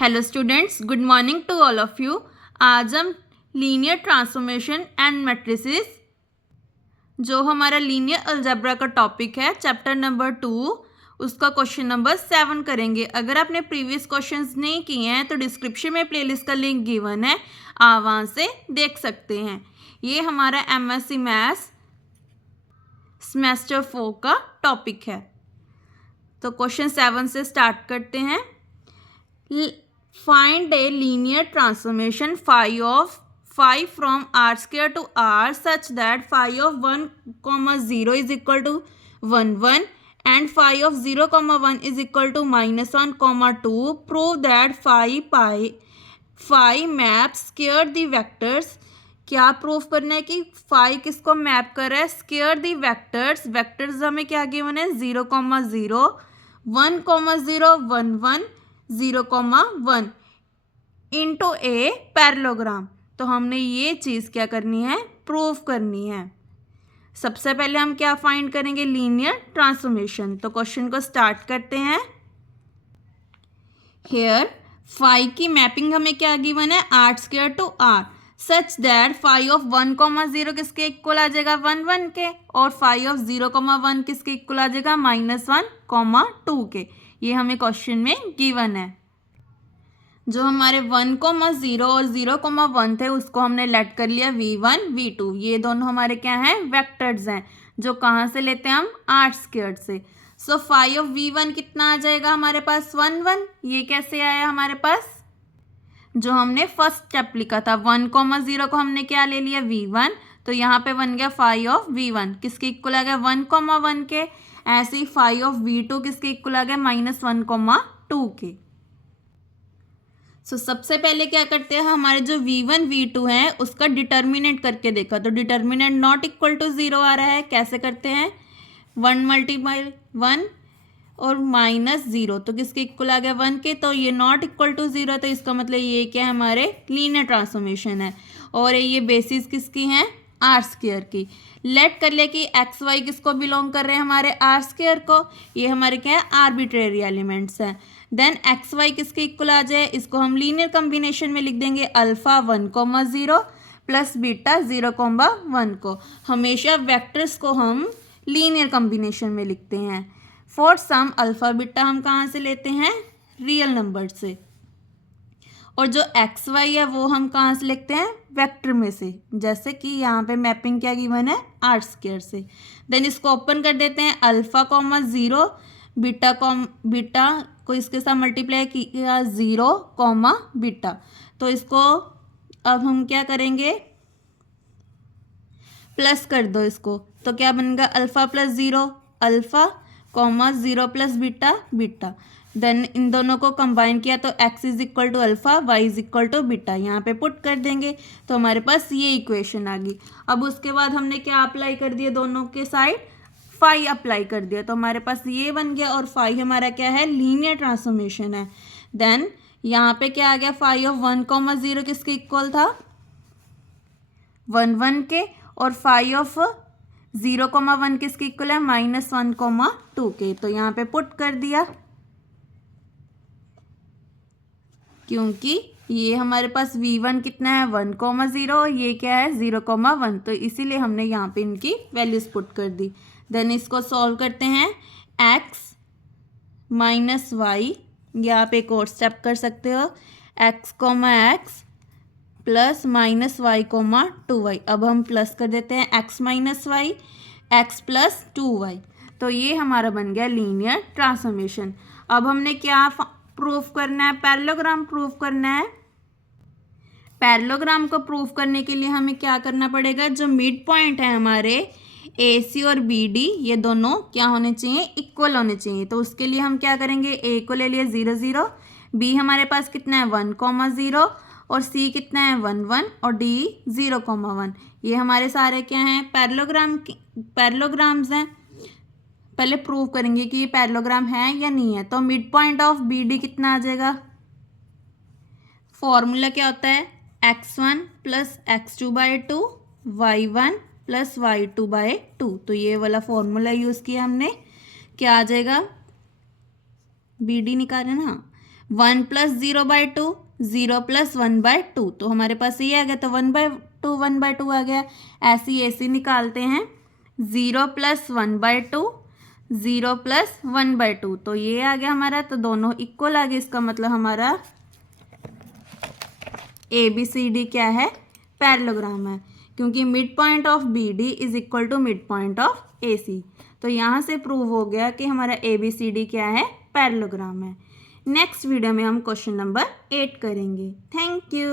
Hello students, good morning to all of you. आज हम linear transformation and matrices, जो हमारा लीनियर अलजेब्रा का टॉपिक है, चैप्टर नंबर 2, उसका क्वेश्चन नंबर 7 करेंगे। अगर आपने प्रीवियस क्वेश्चंस नहीं किए हैं तो डिस्क्रिप्शन में प्लेलिस्ट का लिंक गिवन है, आप वहाँ से देख सकते हैं। ये हमारा एमएससी मैथ्स सेमेस्टर 4 का टॉपिक है। तो क्वेश्चन 7 से स्टार्ट करते हैं। Find a linear transformation phi of phi from r square to r such that phi of 1, 0 is equal to 1, 1 and phi of 0, 1 is equal to -1, 2. Prove that phi maps square the vectors. क्या proof करना है कि phi किसको map कर रहा है? Square दी vectors. Vectors हमें क्या गिवन है? 0, 0, 1, 0, 1, 1, 0, 1 इंटू ए पैरेललोग्राम। तो हमने ये चीज़ क्या करनी है? प्रूफ करनी है। सबसे पहले हम क्या फाइंड करेंगे? Linear transformation. तो क्वेश्चन को स्टार्ट करते हैं। हेयर फाई की मैपिंग हमें क्या गिवन है? R square to R such that phi of 1, 0 किसके इक्वल आ जाएगा? 1, 1 के, और फाई ऑफ 0, 1 किसके इक्वल आ जाएगा? -1, 2 के। ये हमें क्वेश्चन में गिवन है। जो हमारे 1, 0 और 0, 1 थे उसको हमने लेट कर लिया v1, v2। ये दोनों हमारे क्या हैं? वेक्टर्स हैं, जो कहाँ से लेते हैं हम? आर स्क्वायर से। सो फाई ऑफ v1 कितना आ जाएगा हमारे पास? 1, 1। ये कैसे आया हमारे पास? जो हमने फर्स्ट स्टेप लिखा था, 1, 0 को हमने क्या ले लिया? v1। तो यहाँ पे बन गया फाई ऑफ v1 किसके इक्वल आ गया? 1, 1 के। ऐसे ही फाई ऑफ v2 किसके इक्वल आ गया? -1, 2 के। सबसे पहले क्या करते हैं? हमारे जो v1, v2 है उसका डिटर्मिनेंट करके देखा, तो डिटर्मिनेंट नॉट इक्वल टू 0 आ रहा है। कैसे करते हैं? 1 × 1 और -0, तो किसके इक्वल आ गया? 1 के। तो ये नॉट इक्वल टू 0, तो इसका मतलब ये क्या है? हमारे लीनियर ट्रांसफॉर्मेशन है। और ये बेसिस किसकी हैं? आर स्क्वायर की। लेट कर ले कि एक्स वाई किसको बिलोंग कर रहे हैं? हमारे आर स्क्वायर को। ये हमारे क्या है? आर्बिट्रेरी एलिमेंट्स हैं। देन एक्स वाई किसके इक्वल आ जाए? इसको हम लीनियर कॉम्बिनेशन में लिख देंगे, अल्फा 1, 0 प्लस बीटा 0, 1 को। हमेशा वेक्टर्स को हम लीनियर कॉम्बिनेशन में लिखते हैं। फॉर सम अल्फा बीटा हम कहाँ से लेते हैं? रियल नंबर से। और जो एक्स वाई है वो हम कहाँ से लिखते हैं? वेक्टर में से। जैसे कि यहाँ पे मैपिंग क्या गिवन है? आर स्क्वायर से। देन इसको ओपन कर देते हैं, अल्फा 0 बीटा को इसके साथ मल्टीप्लाई किया 0, बीटा। तो इसको अब हम क्या करेंगे? प्लस कर दो इसको, तो क्या बनेगा? Alpha plus 0 alpha, 0 plus beta beta. Then इन दोनों को कंबाइन किया तो x is equal to alpha, y is equal to beta. यहाँ पे पुट कर देंगे तो हमारे पास ये इक्वेशन आ गई। अब उसके बाद हमने क्या अप्लाई कर दिया? दोनों के साइड फाई अप्लाई कर दिया, तो हमारे पास ये बन गया। और फाई हमारा क्या है? लीनियर ट्रांसफॉर्मेशन है। देन यहाँ पे क्या आ गया? फाई ऑफ 1, 0 किसके इक्वल था? 1, 1 के। और फाई ऑफ 0, 1 किसके इक्वल है? -1, 2 के। तो यहाँ पे पुट कर दिया, क्योंकि ये हमारे पास v1 कितना है? 1, 0 और ये क्या है? 0, 1। तो इसीलिए हमने यहाँ पे इनकी वैल्यूज पुट कर दी। देन इसको सॉल्व करते हैं। x माइनस वाई, या आप एक और स्टेप कर सकते हो, x, प्लस -y, 2y। अब हम प्लस कर देते हैं x minus y, x plus 2y। तो ये हमारा बन गया लीनियर ट्रांसफॉर्मेशन। अब हमने क्या प्रूफ करना है? पैरेललोग्राम प्रूफ करना है। पैरेललोग्राम को प्रूफ करने के लिए हमें क्या करना पड़ेगा? जो मिड पॉइंट है हमारे AC और BD, ये दोनों क्या होने चाहिए? इक्वल होने चाहिए। तो उसके लिए हम क्या करेंगे? A को ले लिया 0, 0, B हमारे पास कितना है? 1, 0, और C कितना है? 1, 1, और D 0, 1। ये हमारे सारे क्या हैं? पैरेललोग्राम्स हैं। पहले प्रूव करेंगे कि ये पैरेललोग्राम है या नहीं है। तो मिड पॉइंट ऑफ BD कितना आ जाएगा? फॉर्मूला क्या होता है? x1 plus x2/2, y1 plus y2/2। तो ये वाला फॉर्मूला यूज़ किया हमने। क्या आ जाएगा? BD निकाले ना, 1 प्लस 0/2, 0 प्लस 1/2, तो हमारे पास ये आ गया, तो 1/2 1/2 आ गया। ऐसे ही ऐसे निकालते हैं, 0 प्लस 1/2, 0 प्लस 1/2, तो ये आ गया हमारा, तो दोनों इक्वल आ गए। इसका मतलब हमारा ABCD क्या है, पैरेललोग्राम है, क्योंकि mid point of BD is equal to mid point of AC। तो यहाँ से प्रूव हो गया कि हमारा ABCD क्या है, पैरेललोग्राम है। नेक्स्ट वीडियो में हम क्वेश्चन नंबर 8 करेंगे। Thank you.